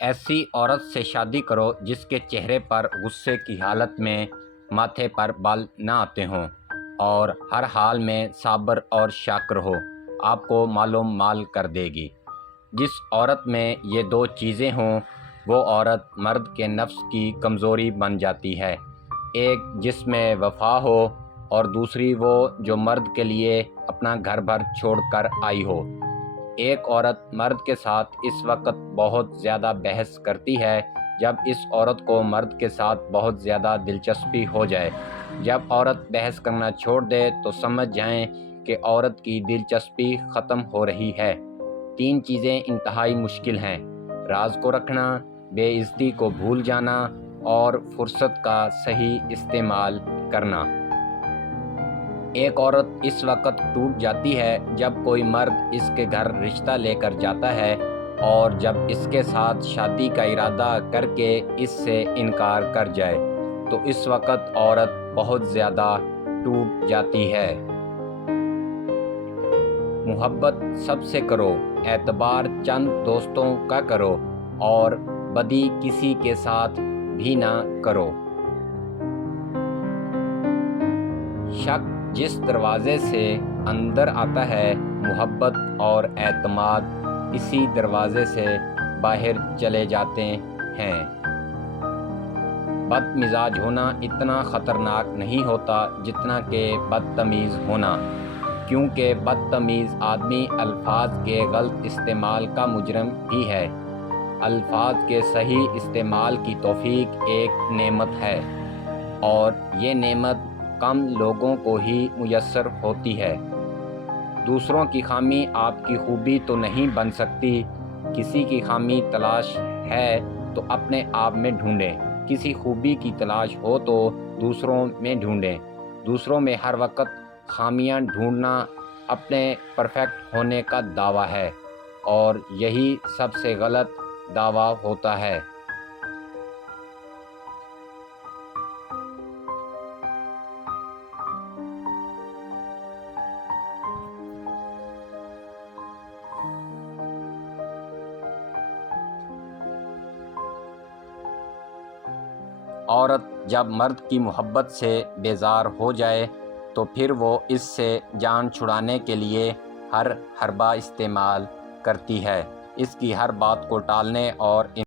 ایسی عورت سے شادی کرو جس کے چہرے پر غصے کی حالت میں ماتھے پر بال نہ آتے ہوں اور ہر حال میں صابر اور شاکر ہو، آپ کو معلوم مال کر دے گی۔ جس عورت میں یہ دو چیزیں ہوں وہ عورت مرد کے نفس کی کمزوری بن جاتی ہے، ایک جس میں وفا ہو اور دوسری وہ جو مرد کے لیے اپنا گھر بھر چھوڑ کر آئی ہو۔ ایک عورت مرد کے ساتھ اس وقت بہت زیادہ بحث کرتی ہے جب اس عورت کو مرد کے ساتھ بہت زیادہ دلچسپی ہو جائے۔ جب عورت بحث کرنا چھوڑ دے تو سمجھ جائیں کہ عورت کی دلچسپی ختم ہو رہی ہے۔ 3 چیزیں انتہائی مشکل ہیں: راز کو رکھنا، بے عزتی کو بھول جانا اور فرصت کا صحیح استعمال کرنا۔ ایک عورت اس وقت ٹوٹ جاتی ہے جب کوئی مرد اس کے گھر رشتہ لے کر جاتا ہے اور جب اس کے ساتھ شادی کا ارادہ کر کے اس سے انکار کر جائے تو اس وقت عورت بہت زیادہ ٹوٹ جاتی ہے۔ محبت سب سے کرو، اعتبار چند دوستوں کا کرو اور بدی کسی کے ساتھ بھی نہ کرو۔ شک جس دروازے سے اندر آتا ہے، محبت اور اعتماد اسی دروازے سے باہر چلے جاتے ہیں۔ بد مزاج ہونا اتنا خطرناک نہیں ہوتا جتنا کہ بدتمیز ہونا، کیونکہ بدتمیز آدمی الفاظ کے غلط استعمال کا مجرم بھی ہے۔ الفاظ کے صحیح استعمال کی توفیق ایک نعمت ہے اور یہ نعمت کم لوگوں کو ہی میسر ہوتی ہے۔ دوسروں کی خامی آپ کی خوبی تو نہیں بن سکتی۔ کسی کی خامی تلاش ہے تو اپنے آپ میں ڈھونڈیں، کسی خوبی کی تلاش ہو تو دوسروں میں ڈھونڈیں۔ دوسروں میں ہر وقت خامیاں ڈھونڈنا اپنے پرفیکٹ ہونے کا دعویٰ ہے اور یہی سب سے غلط دعویٰ ہوتا ہے۔ عورت جب مرد کی محبت سے بیزار ہو جائے تو پھر وہ اس سے جان چھڑانے کے لیے ہر حربہ استعمال کرتی ہے، اس کی ہر بات کو ٹالنے اور